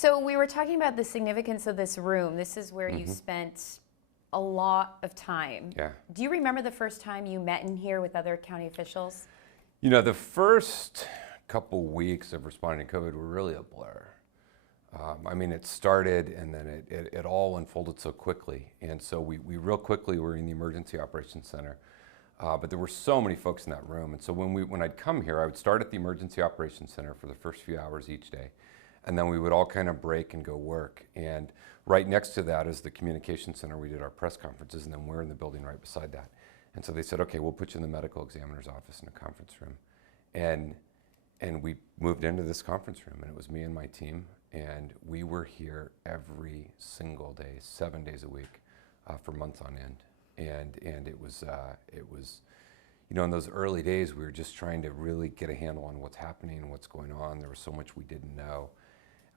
So we were talking about the significance of this room. This is where you spent a lot of time. Yeah. Do you remember the first time you met in here with other county officials? You know, the first couple weeks of responding to COVID were really a blur. I mean, it started and then it all unfolded so quickly. And so we real quickly were in the Emergency Operations Center. But there were so many folks in that room. And so when I'd come here, I would start at the Emergency Operations Center for the first few hours each day. And then we would all kind of break and go work. And right next to that is the Communications Center. We did our press conferences, and then we're in the building right beside that. And so they said, okay, we'll put you in the medical examiner's office in a conference room. And we moved into this conference room, and it was me and my team. And we were here every single day, 7 days a week, for months on end. And it was, you know, in those early days, we were just trying to really get a handle on what's happening and what's going on. There was so much we didn't know.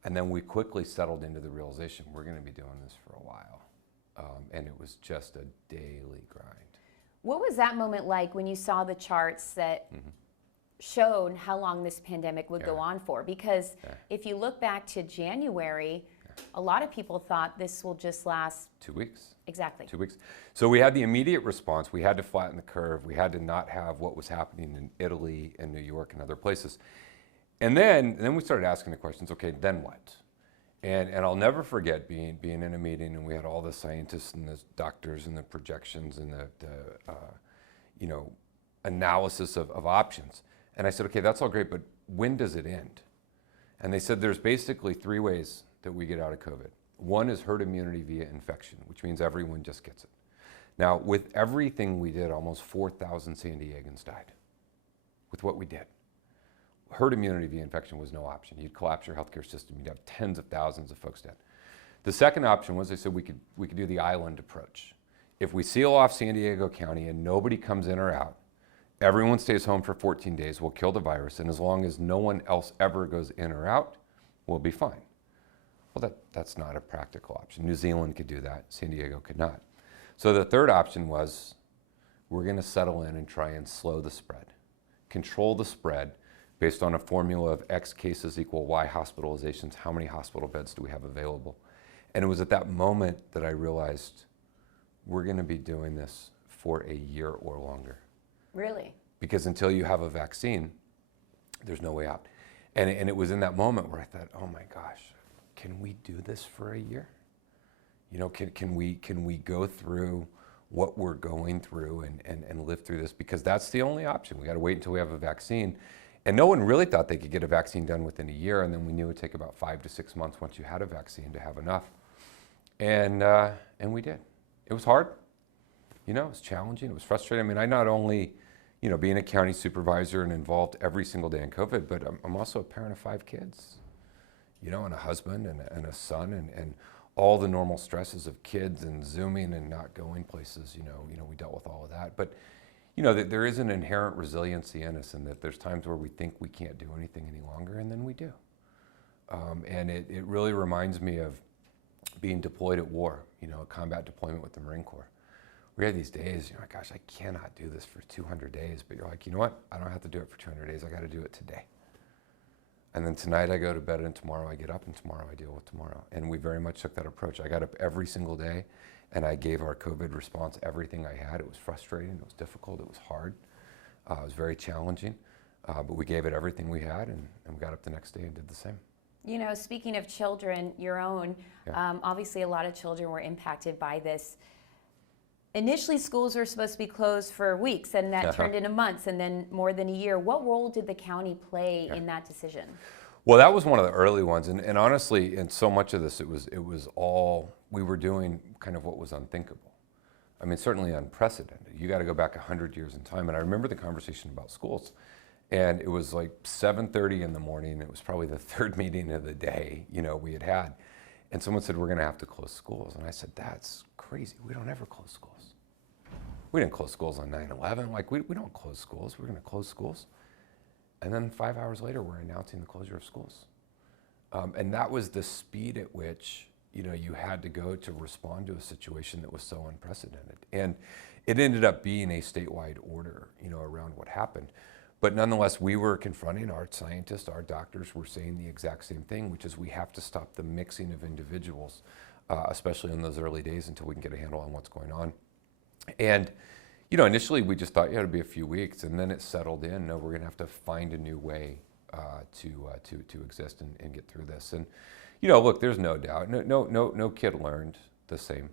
And then we quickly settled into the realization we're going to be doing this for a while. And it was just a daily grind. What was that moment like when you saw the charts that showed how long this pandemic would go on for? Because if you look back to January, a lot of people thought this will just last 2 weeks. Exactly. 2 weeks. So we had the immediate response. We had to flatten the curve. We had to not have what was happening in Italy and New York and other places. And then we started asking the questions, okay, then what? And I'll never forget being in a meeting, and we had all the scientists and the doctors and the projections and the you know, analysis of options. And I said, okay, that's all great, but when does it end? And they said there's basically 3 ways that we get out of COVID. One is herd immunity via infection, which means everyone just gets it. Now, with everything we did, almost 4,000 San Diegans died with what we did. Herd immunity via infection was no option. You'd collapse your healthcare system. You'd have tens of thousands of folks dead. The second option was they said we could do the island approach. If we seal off San Diego County and nobody comes in or out, everyone stays home for 14 days, we'll kill the virus, and as long as no one else ever goes in or out, we'll be fine. Well, that's not a practical option. New Zealand could do that. San Diego could not. So the third option was we're going to settle in and try and slow the spread, control the spread based on a formula of X cases equal Y hospitalizations. How many hospital beds do we have available? And it was at that moment that I realized we're going to be doing this for a year or longer. Really? Because until you have a vaccine, there's no way out. And it was in that moment where I thought, oh my gosh, can we do this for a year? You know, can we go through what we're going through and live through this? Because that's the only option. We got to wait until we have a vaccine. And no one really thought they could get a vaccine done within a year. And then we knew it would take about 5 to 6 months once you had a vaccine to have enough. And we did. It was hard. You know, it was challenging. It was frustrating. I mean, I not only, you know, being a county supervisor and involved every single day in COVID, but I'm also a parent of 5 kids, you know, and a husband and a son and all the normal stresses of kids and Zooming and not going places, you know, we dealt with all of that. But, you know, that there is an inherent resiliency in us, and that there's times where we think we can't do anything any longer, and then we do. And it really reminds me of being deployed at war, you know, a combat deployment with the Marine Corps. We had these days, you know, gosh, I cannot do this for 200 days, but you're like, you know what? I don't have to do it for 200 days. I got to do it today. And then tonight I go to bed, and tomorrow I get up, and tomorrow I deal with tomorrow. And we very much took that approach. I got up every single day, and I gave our COVID response everything I had. It was frustrating, it was difficult, it was hard, it was very challenging, but we gave it everything we had, and we got up the next day and did the same. You know, speaking of children, your own, obviously a lot of children were impacted by this. Initially, schools were supposed to be closed for weeks, and that turned into months, and then more than a year. What role did the county play in that decision? Well, that was one of the early ones, and honestly, in so much of this, it was all, we were doing kind of what was unthinkable. I mean, certainly unprecedented. You got to go back 100 years in time, and I remember the conversation about schools, and it was like 7:30 in the morning. It was probably the 3rd meeting of the day, you know, we had. And someone said, we're going to have to close schools. And I said, that's crazy. We don't ever close schools. We didn't close schools on 9/11. Like, we don't close schools. We're going to close schools. And then 5 hours later, we're announcing the closure of schools. And that was the speed at which, you know, you had to go to respond to a situation that was so unprecedented. And it ended up being a statewide order, you know, around what happened. But nonetheless, we were confronting our scientists, our doctors were saying the exact same thing, which is we have to stop the mixing of individuals, especially in those early days until we can get a handle on what's going on. And, you know, initially we just thought, yeah, it'll be a few weeks, and then it settled in. No, we're going to have to find a new way to exist and get through this. And, you know, look, there's no doubt, no kid learned the same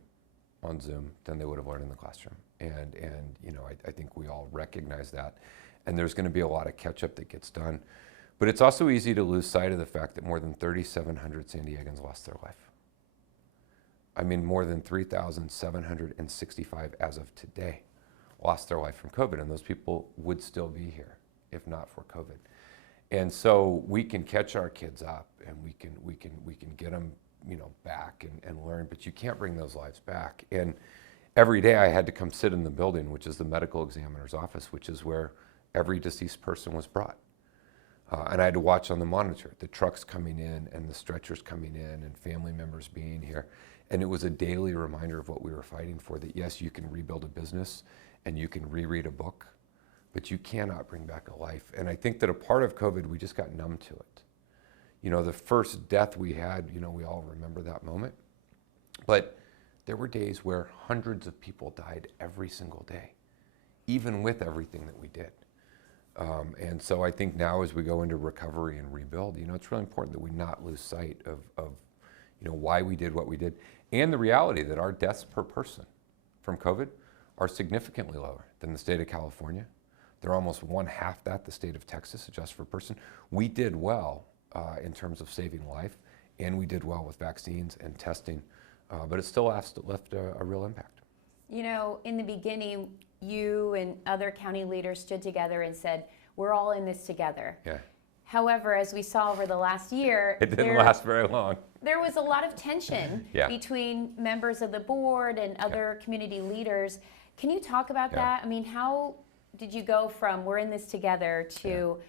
on Zoom than they would have learned in the classroom. And you know, I think we all recognize that. And there's going to be a lot of catch up that gets done. But it's also easy to lose sight of the fact that more than 3,700 San Diegans lost their life. I mean, more than 3,765 as of today lost their life from COVID, and those people would still be here if not for COVID. And so we can catch our kids up, and we can get them, you know, back and learn, but you can't bring those lives back. And every day I had to come sit in the building, which is the medical examiner's office, which is where every deceased person was brought. And I had to watch on the monitor the trucks coming in and the stretchers coming in and family members being here. And it was a daily reminder of what we were fighting for, that yes, you can rebuild a business and you can reread a book, but you cannot bring back a life. And I think that a part of COVID, we just got numb to it. You know, the first death we had, you know, we all remember that moment. But there were days where hundreds of people died every single day, even with everything that we did. And so I think now as we go into recovery and rebuild, you know, it's really important that we not lose sight of you know, why we did what we did, and the reality that our deaths per person from COVID are significantly lower than the state of California. They're almost 1/2 that the state of Texas, adjusted for person. We did well in terms of saving life, and we did well with vaccines and testing, but it still left a real impact. You know, in the beginning, you and other county leaders stood together and said, we're all in this together. Yeah. However, as we saw over the last year, It didn't last very long. There was a lot of tension between members of the board and other community leaders. Can you talk about that? I mean, how did you go from we're in this together to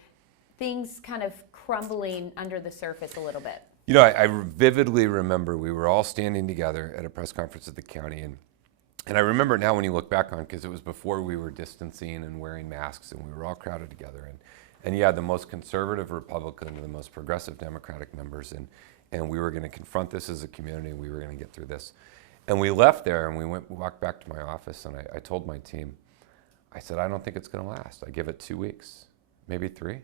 things kind of crumbling under the surface a little bit? You know, I vividly remember we were all standing together at a press conference at the county, and I remember now when you look back on it, because it was before we were distancing and wearing masks, and we were all crowded together. And yeah, the most conservative Republican and the most progressive Democratic members, and we were going to confront this as a community. We were going to get through this. And we left there and we walked back to my office, and I told my team, I said, I don't think it's going to last. I give it 2 weeks, maybe 3,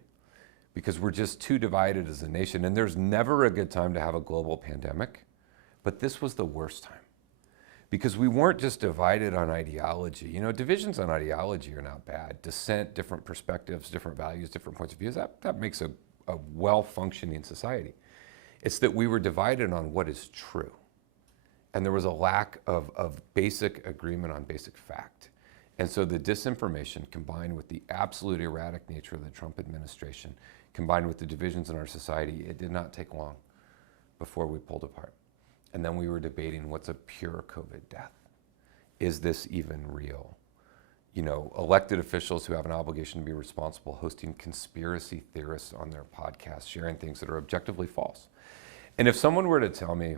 because we're just too divided as a nation. And there's never a good time to have a global pandemic, but this was the worst time. Because we weren't just divided on ideology. You know, divisions on ideology are not bad. Dissent, different perspectives, different values, different points of view, that makes a well-functioning society. It's that we were divided on what is true. And there was a lack of basic agreement on basic fact. And so the disinformation, combined with the absolute erratic nature of the Trump administration, combined with the divisions in our society, it did not take long before we pulled apart. And then we were debating, what's a pure COVID death? Is this even real? You know, elected officials who have an obligation to be responsible, hosting conspiracy theorists on their podcasts, sharing things that are objectively false. And if someone were to tell me,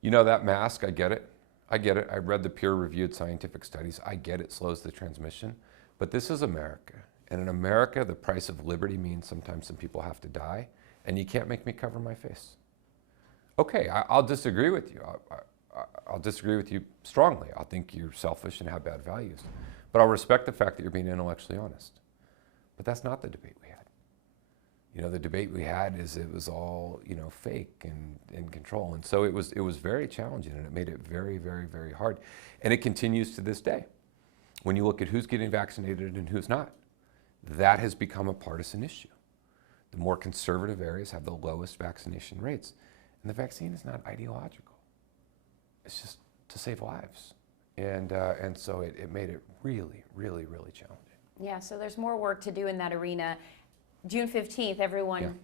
you know, that mask, I get it. I read the peer-reviewed scientific studies. I get it slows the transmission. But this is America. And in America, the price of liberty means sometimes some people have to die, and you can't make me cover my face. Okay, I'll disagree with you. I'll disagree with you strongly. I'll think you're selfish and have bad values. But I'll respect the fact that you're being intellectually honest. But that's not the debate we had. You know, the debate we had is it was all, you know, fake and in control. And so it was very challenging, and it made it very, very, very hard. And it continues to this day. When you look at who's getting vaccinated and who's not, that has become a partisan issue. The more conservative areas have the lowest vaccination rates. And the vaccine is not ideological. It's just to save lives. And so it made it really, really, really challenging. Yeah, so there's more work to do in that arena. June 15th, everyone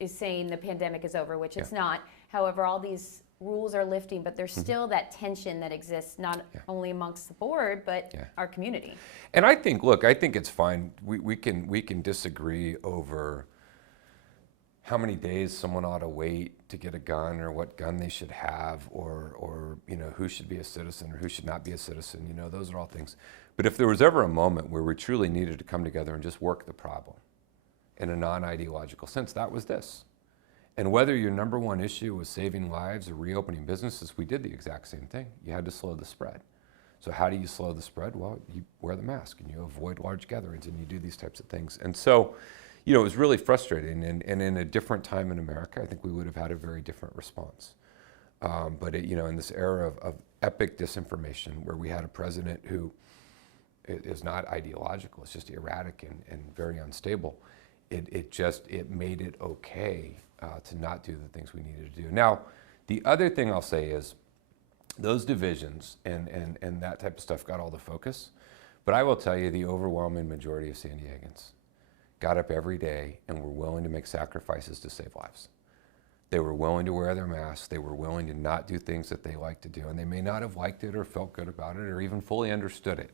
is saying the pandemic is over, which it's not. However, all these rules are lifting, but there's still that tension that exists not only amongst the board, but our community. And I think, look, I think it's fine. We can disagree over how many days someone ought to wait to get a gun, or what gun they should have, or who should be a citizen or who should not be a citizen. Those are all things. But if there was ever a moment where we truly needed to come together and just work the problem in a non-ideological sense, that was this. And whether your number one issue was saving lives or reopening businesses, we did the exact same thing. You had to slow the spread. So how do you slow the spread? Well, you wear the mask and you avoid large gatherings and you do these types of things. And so, it was really frustrating. And in a different time in America, I think we would have had a very different response. But in this era of epic disinformation, where we had a president who is not ideological, it's just erratic and very unstable, it made it okay to not do the things we needed to do. Now, the other thing I'll say is those divisions and that type of stuff got all the focus, but I will tell you the overwhelming majority of San Diegans got up every day and were willing to make sacrifices to save lives. They were willing to wear their masks. They were willing to not do things that they like to do, and they may not have liked it or felt good about it or even fully understood it,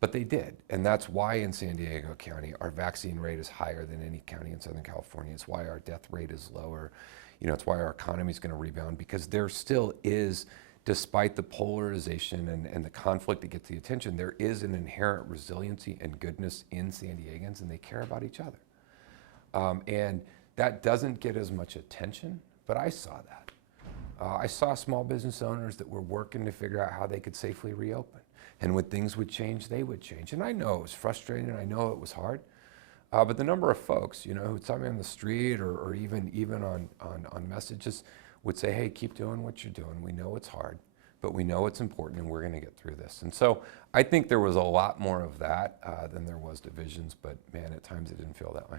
but they did. And that's why in San Diego County, our vaccine rate is higher than any county in Southern California. It's why our death rate is lower. It's why our economy is going to rebound, because there still is, despite the polarization and the conflict that gets the attention, there is an inherent resiliency and goodness in San Diegans, and they care about each other. And that doesn't get as much attention, but I saw that. I saw small business owners that were working to figure out how they could safely reopen. And when things would change, they would change. And I know it was frustrating, I know it was hard, but the number of folks, who saw me on the street or even on messages would say, hey, keep doing what you're doing. We know it's hard, but we know it's important, and we're going to get through this. And so I think there was a lot more of that than there was divisions, but man, at times it didn't feel that way.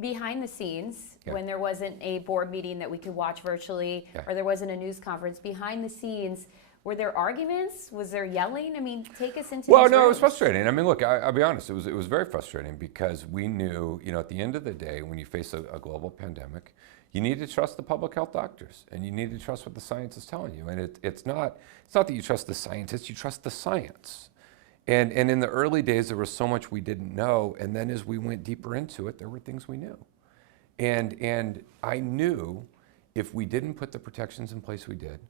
Behind the scenes, Yeah. when there wasn't a board meeting that we could watch virtually, Yeah. or there wasn't a news conference, behind the scenes, were there arguments? Was there yelling? I mean, take us into Well, these no, it was rooms. frustrating. I mean, look, I'll be honest, it was very frustrating, because we knew, at the end of the day, when you face a global pandemic, you need to trust the public health doctors, and you need to trust what the science is telling you. And it's not that you trust the scientists, you trust the science. And in the early days, there was so much we didn't know, and then as we went deeper into it, there were things we knew. And I knew if we didn't put the protections in place we did,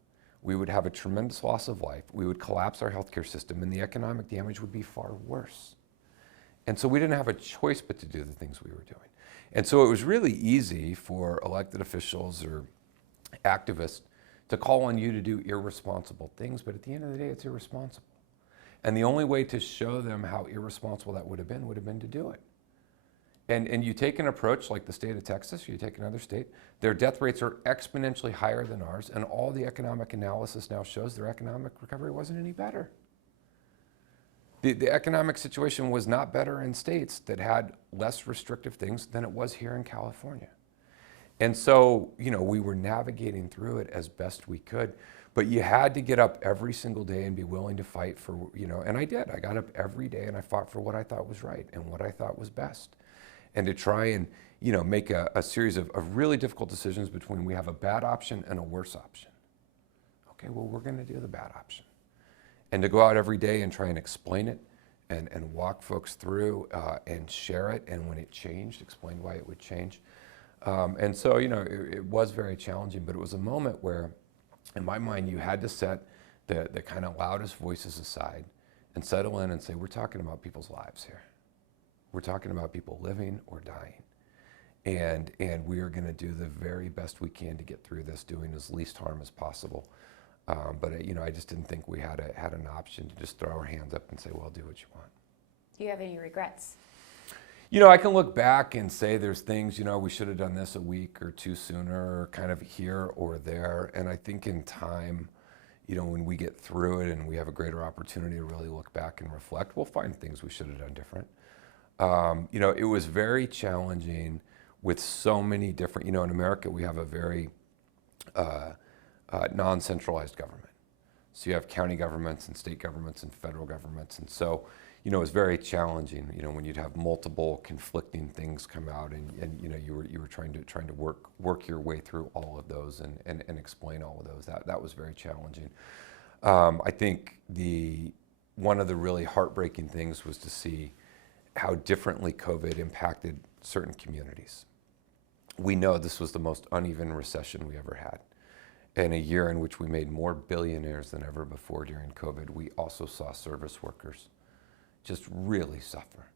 we would have a tremendous loss of life, we would collapse our healthcare system, and the economic damage would be far worse. And so we didn't have a choice but to do the things we were doing. And so it was really easy for elected officials or activists to call on you to do irresponsible things, but at the end of the day, it's irresponsible. And the only way to show them how irresponsible that would have been to do it. And you take an approach like the state of Texas, or you take another state, their death rates are exponentially higher than ours, and all the economic analysis now shows their economic recovery wasn't any better. The economic situation was not better in states that had less restrictive things than it was here in California. And so, we were navigating through it as best we could, but you had to get up every single day and be willing to fight for, and I did. I got up every day and I fought for what I thought was right and what I thought was best. And to try and, make a series of really difficult decisions between we have a bad option and a worse option. Okay, well, we're going to do the bad option. And to go out every day and try and explain it and walk folks through and share it, and when it changed, explain why it would change. And so, it was very challenging, but it was a moment where, in my mind, you had to set the kind of loudest voices aside and settle in and say, we're talking about people's lives here. We're talking about people living or dying. And we are going to do the very best we can to get through this, doing as least harm as possible. But I just didn't think we had an option to just throw our hands up and say, well, do what you want. Do you have any regrets? I can look back and say there's things, we should have done this a week or two sooner, or kind of here or there. And I think in time, when we get through it and we have a greater opportunity to really look back and reflect, we'll find things we should have done different. It was very challenging with so many different, in America, we have a very non-centralized government. So you have county governments and state governments and federal governments. And so, it was very challenging, when you'd have multiple conflicting things come out and you were trying to work your way through all of those and explain all of those. That was very challenging. I think one of the really heartbreaking things was to see how differently COVID impacted certain communities. we know this was the most uneven recession we ever had. In a year in which we made more billionaires than ever before during COVID, we also saw service workers just really suffer.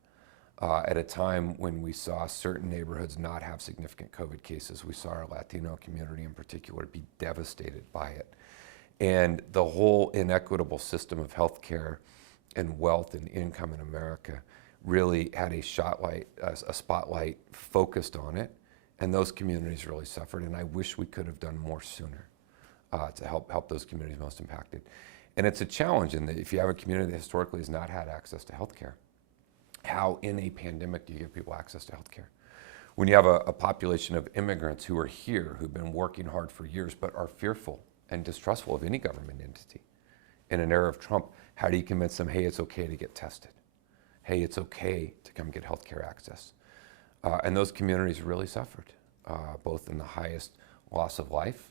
At a time when we saw certain neighborhoods not have significant COVID cases, we saw our Latino community in particular be devastated by it. And the whole inequitable system of healthcare and wealth and income in America really had a spotlight focused on it, and those communities really suffered. And I wish we could have done more sooner to help those communities most impacted. And it's a challenge in that if you have a community that historically has not had access to healthcare, how in a pandemic do you give people access to healthcare? When you have a population of immigrants who are here, who've been working hard for years, but are fearful and distrustful of any government entity. In an era of Trump, how do you convince them, hey, it's okay to get tested? Hey, it's okay to come get healthcare access? And those communities really suffered, both in the highest loss of life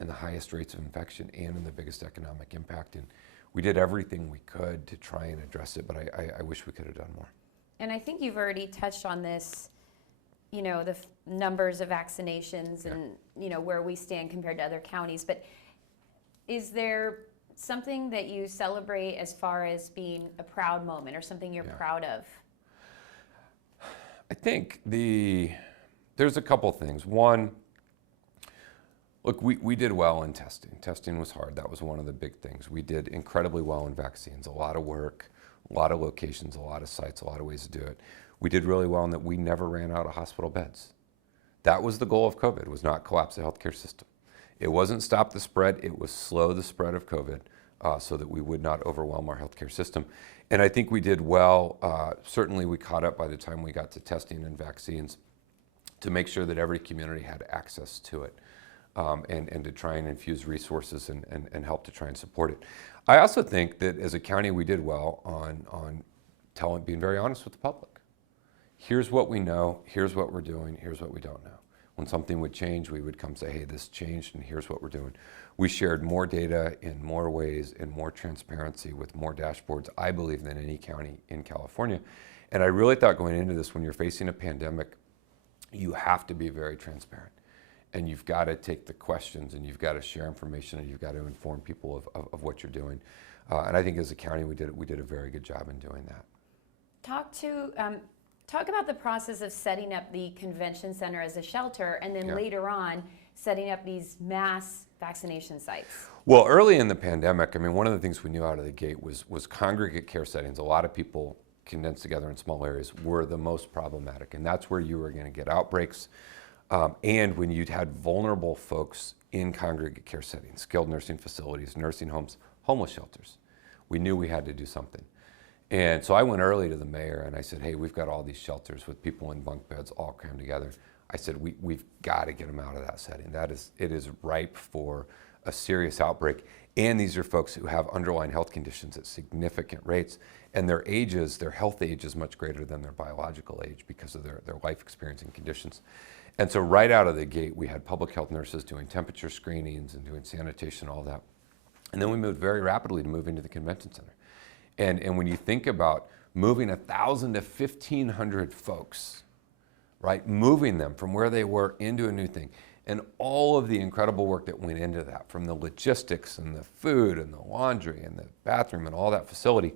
and the highest rates of infection and in the biggest economic impact. And we did everything we could to try and address it, but I wish we could have done more. And I think you've already touched on this, you know, the numbers of vaccinations and, you know, where we stand compared to other counties. But is there something that you celebrate as far as being a proud moment or something you're proud of? I think there's a couple things. One, look, we did well in testing. Testing was hard. That was one of the big things. We did incredibly well in vaccines. A lot of work, a lot of locations, a lot of sites, a lot of ways to do it. We did really well in that we never ran out of hospital beds. That was the goal of COVID, was not collapse the healthcare system. It wasn't stop the spread, it was slow the spread of COVID so that we would not overwhelm our healthcare system. And I think we did well. Certainly we caught up by the time we got to testing and vaccines to make sure that every community had access to it. And to try and infuse resources and help to try and support it. I also think that as a county we did well on being very honest with the public. Here's what we know, here's what we're doing, here's what we don't know. When something would change, we would come say, hey, this changed and here's what we're doing. We shared more data in more ways and more transparency with more dashboards, I believe, than any county in California. And I really thought going into this, when you're facing a pandemic, you have to be very transparent. And you've got to take the questions and you've got to share information and you've got to inform people of what you're doing. And I think as a county, we did a very good job in doing that. Talk about the process of setting up the convention center as a shelter and then later on setting up these mass vaccination sites. Well, early in the pandemic, I mean, one of the things we knew out of the gate was congregate care settings. A lot of people condensed together in small areas were the most problematic. And that's where you were going to get outbreaks. And when you'd had vulnerable folks in congregate care settings, skilled nursing facilities, nursing homes, homeless shelters, we knew we had to do something. And so I went early to the mayor and I said, hey, we've got all these shelters with people in bunk beds all crammed together. I said, we've got to get them out of that setting. It is ripe for a serious outbreak. And these are folks who have underlying health conditions at significant rates. And their health age is much greater than their biological age because of their life experience and conditions. And so right out of the gate, we had public health nurses doing temperature screenings and doing sanitation, all that. And then we moved very rapidly to move into the convention center. And when you think about moving 1,000 to 1,500 folks, right, moving them from where they were into a new thing, and all of the incredible work that went into that, from the logistics and the food and the laundry and the bathroom and all that facility,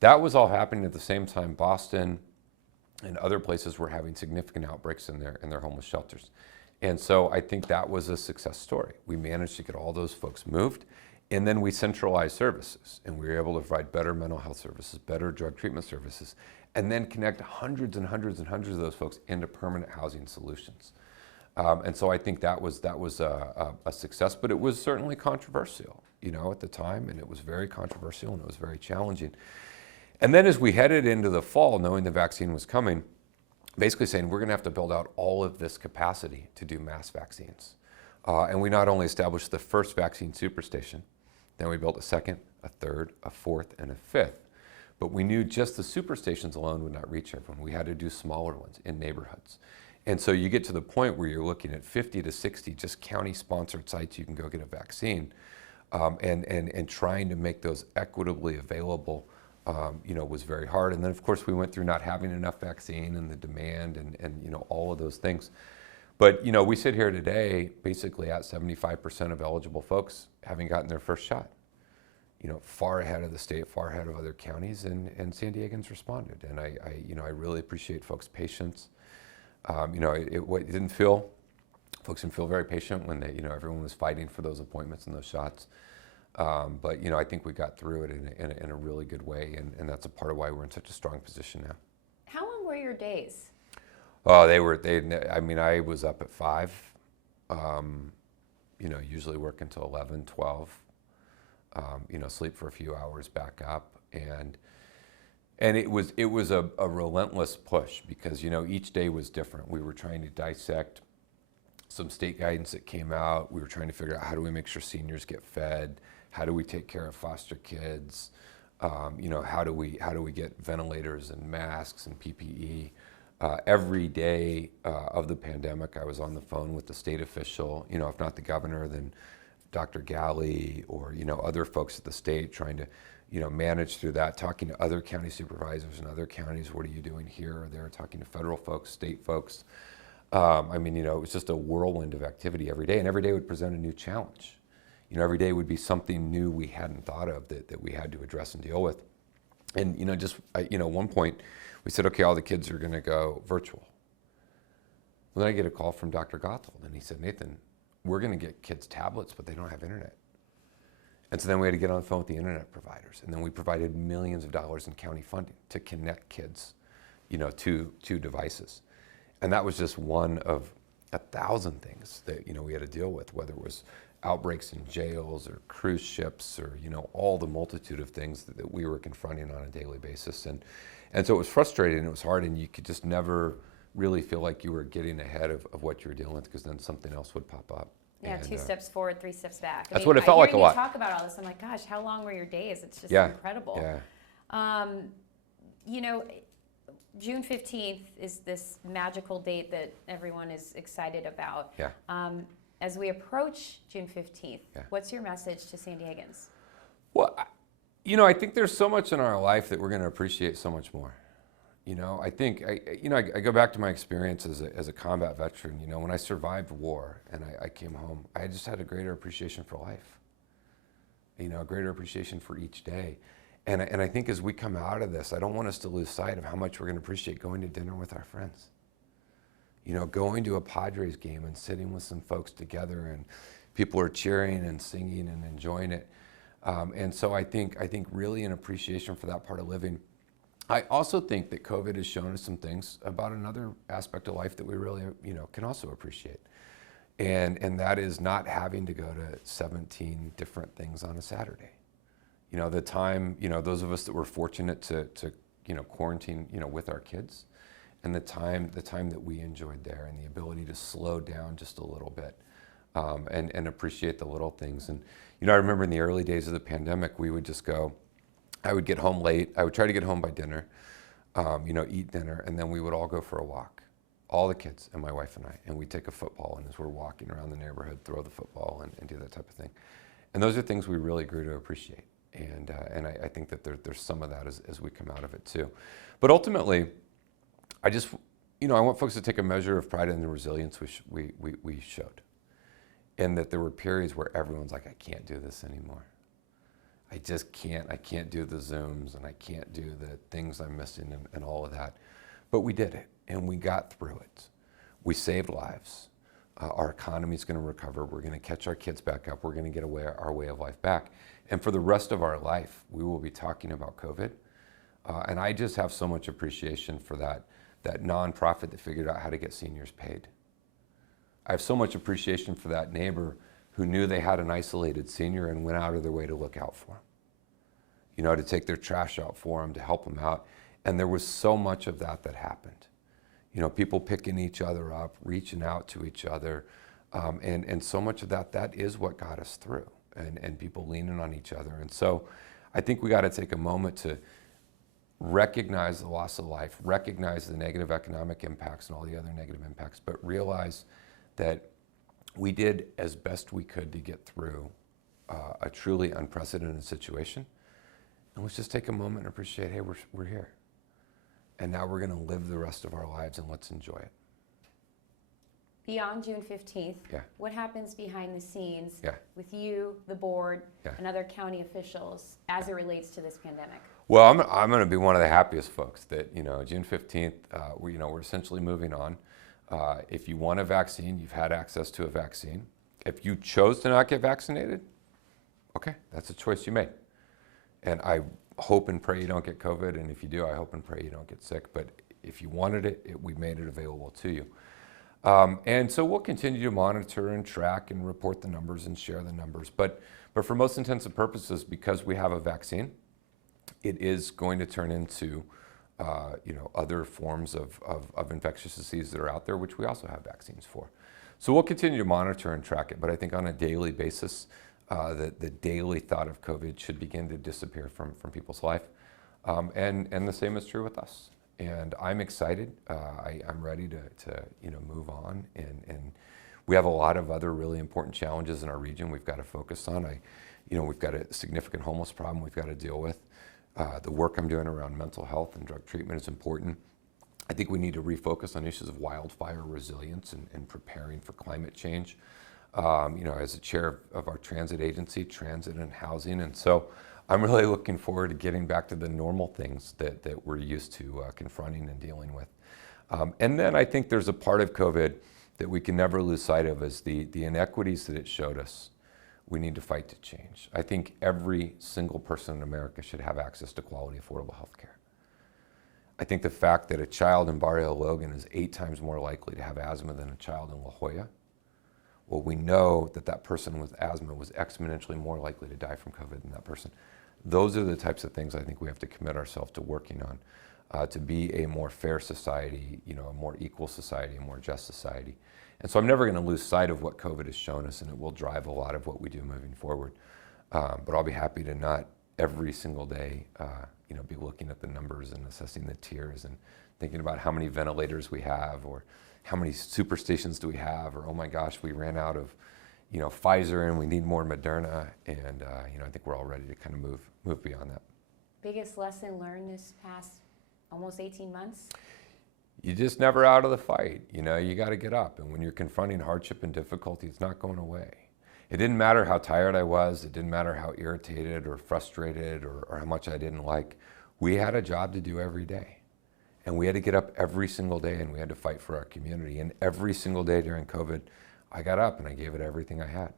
that was all happening at the same time Boston and other places were having significant outbreaks in their homeless shelters. And so I think that was a success story. We managed to get all those folks moved, and then we centralized services, and we were able to provide better mental health services, better drug treatment services, and then connect hundreds and hundreds and hundreds of those folks into permanent housing solutions. And so I think that was a success, but it was certainly controversial, at the time, and it was very controversial and it was very challenging. And then as we headed into the fall, knowing the vaccine was coming, basically saying we're going to have to build out all of this capacity to do mass vaccines. And we not only established the first vaccine superstation, then we built a second, a third, a fourth, and a fifth. But we knew just the superstations alone would not reach everyone. We had to do smaller ones in neighborhoods. And so you get to the point where you're looking at 50 to 60 just county-sponsored sites you can go get a vaccine, and trying to make those equitably available was very hard. And then, of course, we went through not having enough vaccine and the demand and all of those things. But, you know, we sit here today basically at 75% of eligible folks having gotten their first shot. You know, far ahead of the state, far ahead of other counties, and San Diegans responded. And I really appreciate folks' patience. You know, it didn't feel, folks didn't feel very patient when they, you know, everyone was fighting for those appointments and those shots. But, you know, I think we got through it in a really good way, and that's a part of why we're in such a strong position now. How long were your days? Oh, I mean, I was up at 5, you know, usually work until 11, 12, you know, sleep for a few hours, back up. And it was a relentless push because, you know, each day was different. We were trying to dissect some state guidance that came out. We were trying to figure out how do we make sure seniors get fed? How do we take care of foster kids? You know, how do we get ventilators and masks and PPE? Every day of the pandemic, I was on the phone with the state official, you know, if not the governor, then Dr. Galley or, you know, other folks at the state trying to, you know, manage through that, talking to other county supervisors in other counties. What are you doing here or there? Talking to federal folks, state folks. I mean, you know, it was just a whirlwind of activity every day, and every day would present a new challenge. You know, every day would be something new we hadn't thought of that we had to address and deal with. And, you know, you know, at one point, we said, okay, all the kids are going to go virtual. Well, then I get a call from Dr. Gothold, and he said, Nathan, we're going to get kids tablets, but they don't have internet. And so then we had to get on the phone with the internet providers, and then we provided millions of dollars in county funding to connect kids, you know, to devices. And that was just one of 1,000 things that, you know, we had to deal with, whether it was outbreaks in jails or cruise ships or, you know, all the multitude of things that we were confronting on a daily basis. And so it was frustrating and it was hard, and you could just never really feel like you were getting ahead of what you were dealing with, because then something else would pop up. Yeah, and, 2 steps forward, 3 steps back. That's what it felt like a lot. You talk about all this, I'm like, gosh, how long were your days? It's just Yeah, incredible. yeah. You know, June 15th is this magical date that everyone is excited about. Yeah. As we approach June 15th, Yeah. what's your message to San Diegans? Well, you know, I think there's so much in our life that we're going to appreciate so much more. You know, I think, I go back to my experience as a combat veteran. You know, when I survived war and I came home, I just had a greater appreciation for life. You know, a greater appreciation for each day. And I think as we come out of this, I don't want us to lose sight of how much we're going to appreciate going to dinner with our friends. You know, going to a Padres game and sitting with some folks together, and people are cheering and singing and enjoying it. And so I think really an appreciation for that part of living. I also think that COVID has shown us some things about another aspect of life that we really, you know, can also appreciate. And that is not having to go to 17 different things on a Saturday. You know, the time, you know, those of us that were fortunate to you know, quarantine, you know, with our kids, and the time that we enjoyed there, and the ability to slow down just a little bit, and appreciate the little things. And, you know, I remember in the early days of the pandemic, we would just go, I would get home late. I would try to get home by dinner, you know, eat dinner, and then we would all go for a walk, all the kids and my wife and I, and we'd take a football, and as we're walking around the neighborhood, throw the football and do that type of thing. And those are things we really grew to appreciate. And I think that there's some of that as we come out of it too. But ultimately, I just, you know, I want folks to take a measure of pride in the resilience we showed. And that there were periods where everyone's like, I can't do this anymore. I just can't. I can't do the Zooms, and I can't do the things I'm missing, and all of that. But we did it, and we got through it. We saved lives. Our economy's going to recover. We're going to catch our kids back up. We're going to get our way of life back. And for the rest of our life, we will be talking about COVID. And I just have so much appreciation for that nonprofit that figured out how to get seniors paid. I have so much appreciation for that neighbor who knew they had an isolated senior and went out of their way to look out for him. You know, to take their trash out for him, to help him out. And there was so much of that happened. You know, people picking each other up, reaching out to each other. And so much of that is what got us through, and people leaning on each other. And so I think we got to take a moment to recognize the loss of life, recognize the negative economic impacts and all the other negative impacts, but realize that we did as best we could to get through a truly unprecedented situation. And let's just take a moment and appreciate, hey, we're here. And now we're going to live the rest of our lives, and let's enjoy it. Beyond June 15th, Yeah. what happens behind the scenes Yeah. with you, the board, Yeah. and other county officials as it relates to this pandemic? Well, I'm going to be one of the happiest folks that, June 15th, we're essentially moving on. If you want a vaccine, you've had access to a vaccine. If you chose to not get vaccinated, okay, that's a choice you made. And I hope and pray you don't get COVID, and if you do, I hope and pray you don't get sick. But if you wanted it, we made it available to you. And so we'll continue to monitor and track and report the numbers and share the numbers. But for most intents and purposes, because we have a vaccine, it is going to turn into other forms of infectious disease that are out there, which we also have vaccines for. So we'll continue to monitor and track it. But I think on a daily basis, the daily thought of COVID should begin to disappear from people's life. And the same is true with us. And I'm excited. I'm ready to move on. And we have a lot of other really important challenges in our region we've got to focus on. We've got a significant homeless problem we've got to deal with. The work I'm doing around mental health and drug treatment is important. I think we need to refocus on issues of wildfire resilience and preparing for climate change. As the chair of our transit agency, transit and housing. And so I'm really looking forward to getting back to the normal things that we're used to confronting and dealing with. And then I think there's a part of COVID that we can never lose sight of is the inequities that it showed us. We need to fight to change. I think every single person in America should have access to quality, affordable health care. I think the fact that a child in Barrio Logan is 8 times more likely to have asthma than a child in La Jolla, well, we know that person with asthma was exponentially more likely to die from COVID than that person. Those are the types of things I think we have to commit ourselves to working on to be a more fair society, a more equal society, a more just society. And so I'm never going to lose sight of what COVID has shown us, and it will drive a lot of what we do moving forward. But I'll be happy to not every single day, be looking at the numbers and assessing the tiers and thinking about how many ventilators we have or how many superstations do we have, or oh my gosh, we ran out of, Pfizer and we need more Moderna. And I think we're all ready to kind of move beyond that. Biggest lesson learned this past almost 18 months? You just never out of the fight. You got to get up. And when you're confronting hardship and difficulty, it's not going away. It didn't matter how tired I was. It didn't matter how irritated or frustrated or how much I didn't like. We had a job to do every day. And we had to get up every single day and we had to fight for our community. And every single day during COVID, I got up and I gave it everything I had.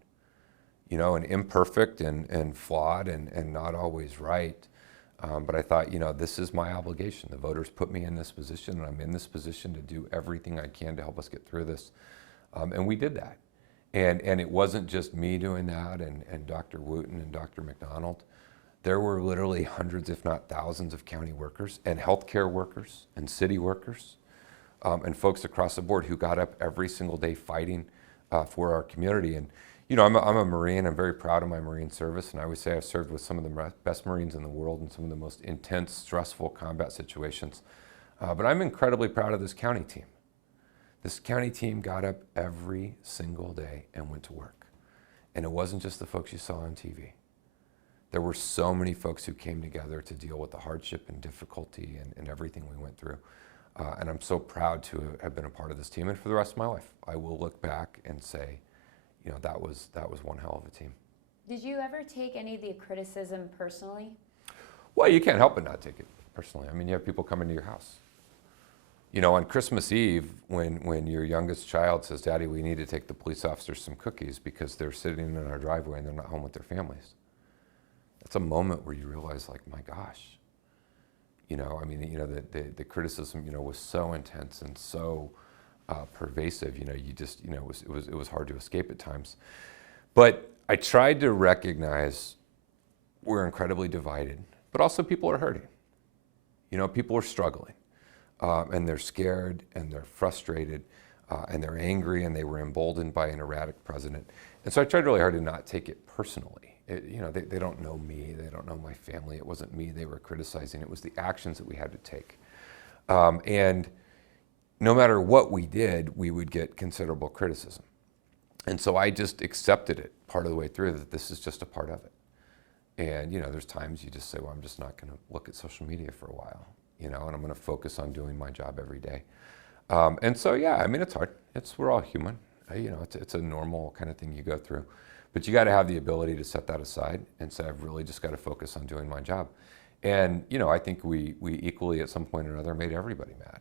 And imperfect and flawed and not always right. But I thought, this is my obligation. The voters put me in this position, and I'm in this position to do everything I can to help us get through this. And we did that. And it wasn't just me doing that and Dr. Wooten and Dr. McDonald. There were literally hundreds, if not thousands, of county workers and healthcare workers and city workers and folks across the board who got up every single day fighting for our community. And I'm a Marine. I'm very proud of my Marine service, and I always say I've served with some of the best Marines in the world in some of the most intense, stressful combat situations. But I'm incredibly proud of this county team. This county team got up every single day and went to work. And it wasn't just the folks you saw on TV. There were so many folks who came together to deal with the hardship and difficulty and everything we went through. And I'm so proud to have been a part of this team. And for the rest of my life, I will look back and say, that was one hell of a team. Did you ever take any of the criticism personally? Well, you can't help but not take it personally. I mean, you have people come into your house. On Christmas Eve, when your youngest child says, "Daddy, we need to take the police officers some cookies because they're sitting in our driveway and they're not home with their families." That's a moment where you realize, like, my gosh. The criticism, was so intense and so pervasive. It was hard to escape at times. But I tried to recognize we're incredibly divided, but also people are hurting. People are struggling, and they're scared, and they're frustrated, and they're angry, and they were emboldened by an erratic president. And so I tried really hard to not take it personally. They don't know me, they don't know my family. It wasn't me they were criticizing. It was the actions that we had to take. And no matter what we did, we would get considerable criticism. And so I just accepted it part of the way through, that this is just a part of it. And, there's times you just say, well, I'm just not going to look at social media for a while, and I'm going to focus on doing my job every day. And so, yeah, I mean, it's hard. We're all human. You know, it's a normal kind of thing you go through. But you got to have the ability to set that aside and say, I've really just got to focus on doing my job. And, you know, I think we equally at some point or another made everybody mad,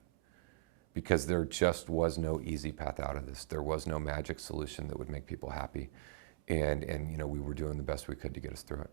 because there just was no easy path out of this. There was no magic solution that would make people happy. And you know, we were doing the best we could to get us through it.